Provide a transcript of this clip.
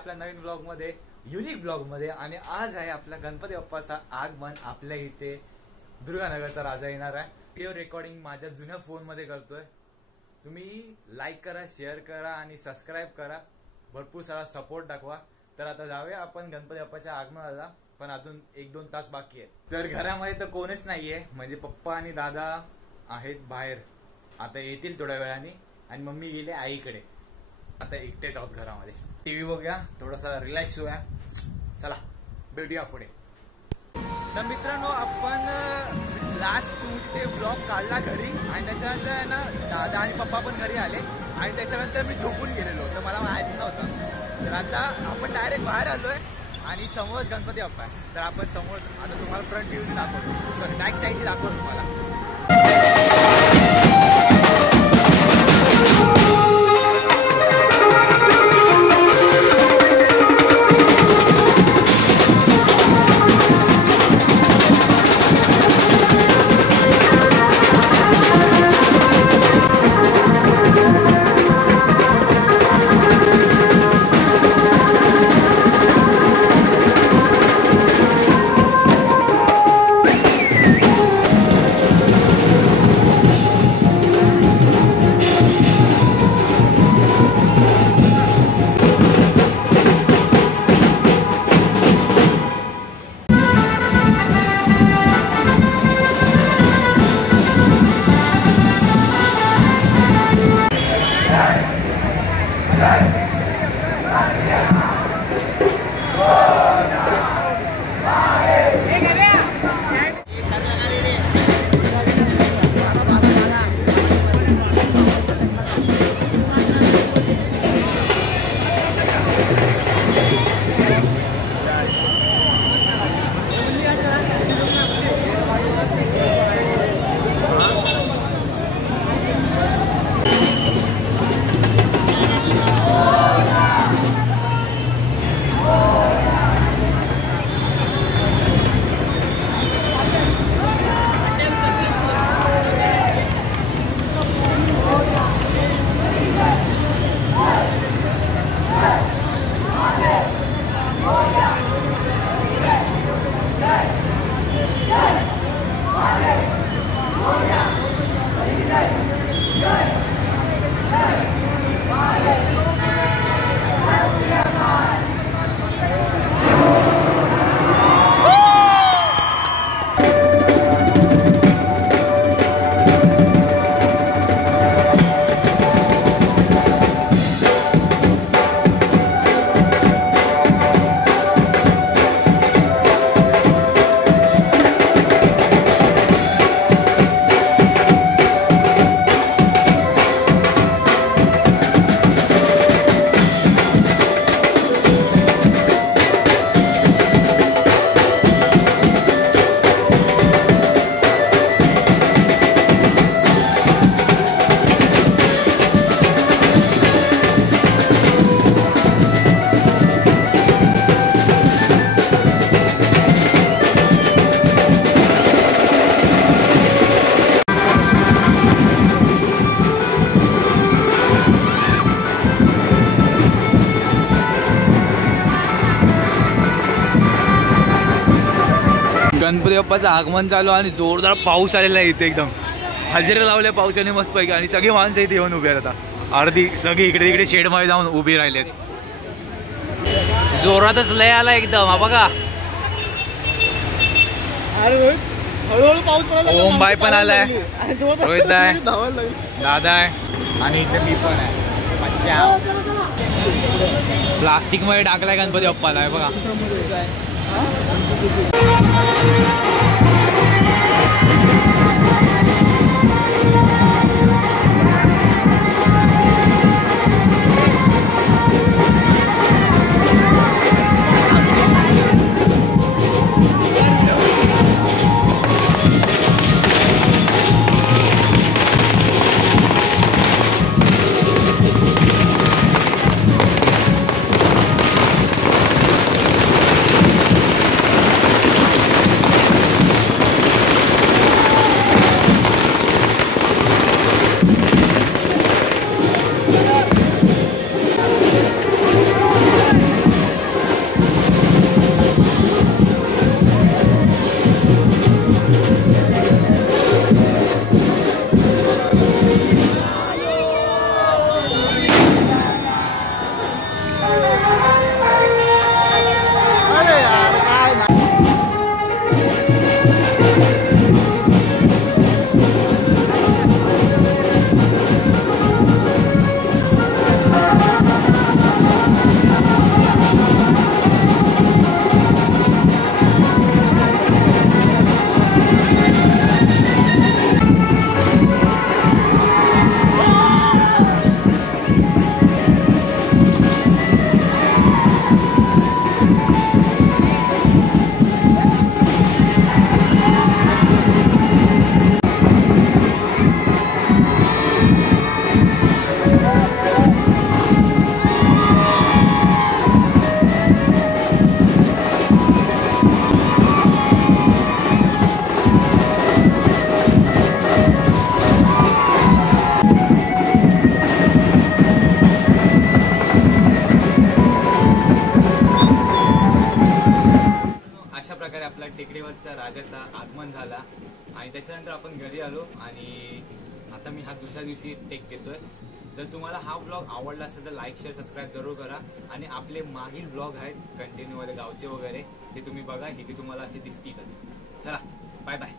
आपल्या नवीन ब्लॉग मध्ये, unique blog मध्ये. आणि आज आहे आपला गणपती बाप्पाचा आगमन. आपल्या इथे दुर्गानगरचा राजा येणार आहे. व्हिडिओ रेकॉर्डिंग माझ्या जुन्या फोन मध्ये करतोय. तुम्ही लाईक करा, शेअर करा आणि सबस्क्राईब करा. भरपूर सारा सपोर्ट दाखवा. तर आता जाऊया आपण गणपती बाप्पाच्या आगमनाला, पण अजून 1-2 तास बाकी आहे. तर घरामध्ये तर कोणीच नाहीये, म्हणजे पप्पा आणि दादा आहेत बाहेर, आता येतील थोड्या वेळाने. आणि मम्मी गेले आईकडे. आता एकटेच आहोत घरामध्ये. टीव्ही बघूया, थोडासा रिलॅक्स होऊया. चला भेटूया पुढे. तर मित्रांनो, आपण लास्ट 2 ते ब्लॉग काढला घरी, आणि त्याच्यानंतर ना दादा आणि पप्पा पण घरी आले, आणि त्याच्यानंतर मी झोपून गेलेलो, तर मला माहित नव्हतं. तर आता आपण डायरेक्ट बाहेर आलोय आणि समोरच गणपती बाप्पा आहे. तर आपण समोर आता तुम्हाला फ्रंट व्ह्यू दाखवतो, सॉरी बॅक साईड दाखवतो तुम्हाला. गणपती बाप्पाचं आगमन चालू आणि जोरदार पाऊस आलेला आहे इथे. एकदम हजेरे लावले पावसाने मस्त पैकी, आणि सगळी माणसं इथे येऊन उभी आहेत. आता अर्धी सगळी इकडे तिकडे शेडमध्ये जाऊन उभी राहिलेत. जोरातच लय आला एकदम. हा बघा, हळूहळू पाऊस पडायला. ओम बाई पण आलाय, रोहित आहे, दादा आहे, आणि इथे मी पण आहे. अच्छा, प्लास्टिक मध्ये टाकलाय गणपती बाप्पाला. बघा अशा प्रकारे आपला टेकडीवरच्या राजाचा आगमन झाला आणि त्याच्यानंतर आपण घरी आलो आणि आता मी हा दुसऱ्या दिवशी टेक घेतोय. जर तुम्हाला हा ब्लॉग आवडला असेल तर लाईक शेअर सबस्क्राईब जरूर करा आणि आपले मागील ब्लॉग आहेत कंटिन्यू वाले गावचे वगैरे ते तुम्ही बघा, इथे तुम्हाला असे दिसतीलच. चला बाय बाय.